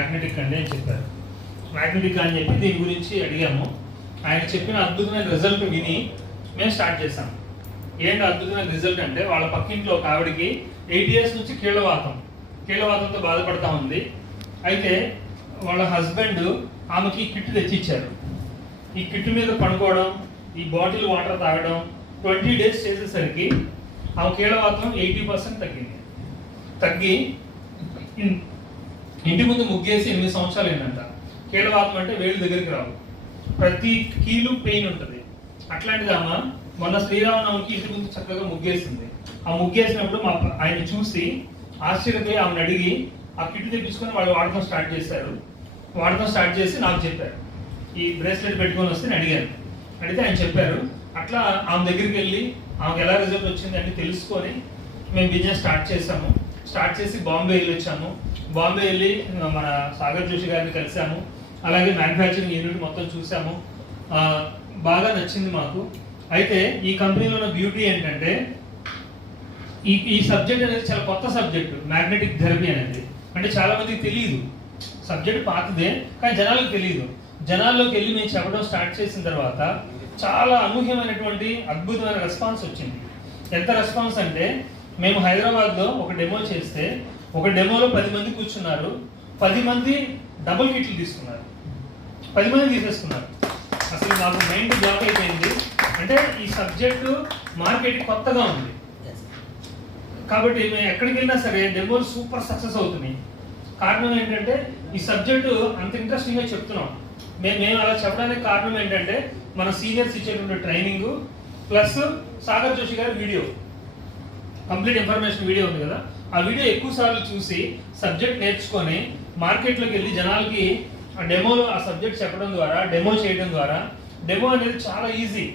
Magnetic అండి అని చెప్పారు. మ్యాగ్నెటిక్ అని చెప్పి దీని గురించి అడిగాము. ఆయన చెప్పిన అద్భుతమైన రిజల్ట్ విని మేము స్టార్ట్ చేసాం. ఏంటి అద్భుతమైన రిజల్ట్ అంటే, వాళ్ళ పక్కింట్లో ఒక ఆవిడకి 8 years నుంచి కీళ్ళవాతంతో బాధపడతా ఉంది. అయితే వాళ్ళ హస్బెండ్ ఆమెకి కిట్ తెచ్చిచ్చారు. ఈ కిట్ మీద పడుకోవడం, ఈ బాటిల్ వాటర్ తాగడం 20 days చేసేసరికి ఆమె కీళ్ళవాతం 80% తగ్గి ఇంటి ముందు ముగ్గేసి 8 సంవత్సరాలు ఏంటంట. కీళ్ళవాతం అంటే వేళ్ళు దగ్గరికి రావు, ప్రతి కీలు పెయిన్ ఉంటుంది. అట్లాంటిది ఆమె మొన్న శ్రీరామనవమికి ఇంటి ముందు చక్కగా ముగ్గేసింది. ఆ ముగ్గేసినప్పుడు ఆయన చూసి ఆశ్చర్యపోయి ఆమెను అడిగి ఆ కిట్ తెప్పించుకొని వాళ్ళు వాడటం స్టార్ట్ చేసి నాకు చెప్పారు. ఈ బ్రేస్లెట్ పెట్టుకొని వస్తే నేను అడిగితే ఆయన చెప్పారు. అట్లా ఆమె దగ్గరికి వెళ్ళి ఆమెకు ఎలా రిజల్ట్ వచ్చింది అని తెలుసుకొని మేము బిజినెస్ స్టార్ట్ చేసి బాంబే వెళ్ళొచ్చాము. బాంబే వెళ్ళి మన సాగర్ జోషి గారిని కలిసాము. అలాగే మ్యానుఫ్యాక్చరింగ్ యూనిట్ మొత్తం చూసాము. బాగా నచ్చింది మాకు. అయితే ఈ కంపెనీలో ఉన్న బ్యూటీ ఏంటంటే, ఈ సబ్జెక్ట్ అనేది చాలా కొత్త సబ్జెక్టు, మ్యాగ్నెటిక్ థెరపీ అనేది. అంటే చాలా మందికి తెలియదు, సబ్జెక్ట్ పాతదే కానీ జనాలకు తెలియదు. జనాల్లోకి వెళ్ళి మేము చెప్పడం స్టార్ట్ చేసిన తర్వాత చాలా అనూహ్యమైనటువంటి అద్భుతమైన రెస్పాన్స్ వచ్చింది. ఎంత రెస్పాన్స్ అంటే, మేము హైదరాబాద్లో ఒక డెమో చేస్తే ఒక డెమోలో 10 మంది కూర్చున్నారు. 10 మంది డబుల్ కిట్లు తీసుకున్నారు, 10 మంది తీసేసుకున్నారు. అసలు మాకు మైండ్ బ్లాక్ అయిపోయింది. అంటే ఈ సబ్జెక్టు మార్కెట్ కొత్తగా ఉంది కాబట్టి మేము ఎక్కడికి వెళ్ళినా సరే డెమోలు సూపర్ సక్సెస్ అవుతున్నాయి. కారణం ఏంటంటే, ఈ సబ్జెక్టు అంత ఇంట్రెస్టింగ్గా చెప్తున్నాం. మేము అలా చెప్పడానికి కారణం ఏంటంటే, మన సీనియర్స్ ఇచ్చేటువంటి ట్రైనింగ్ ప్లస్ సాగర్ జోషి గారి వీడియో, కంప్లీట్ ఇన్ఫర్మేషన్ వీడియో ఉంది కదా, ఆ వీడియో ఎక్కువ సార్లు చూసి సబ్జెక్ట్ నేర్చుకొని మార్కెట్లోకి వెళ్ళి జనాలకి ఆ డెమోలో ఆ సబ్జెక్ట్ చెప్పడం ద్వారా, డెమో చేయడం ద్వారా, డెమో అనేది చాలా ఈజీ.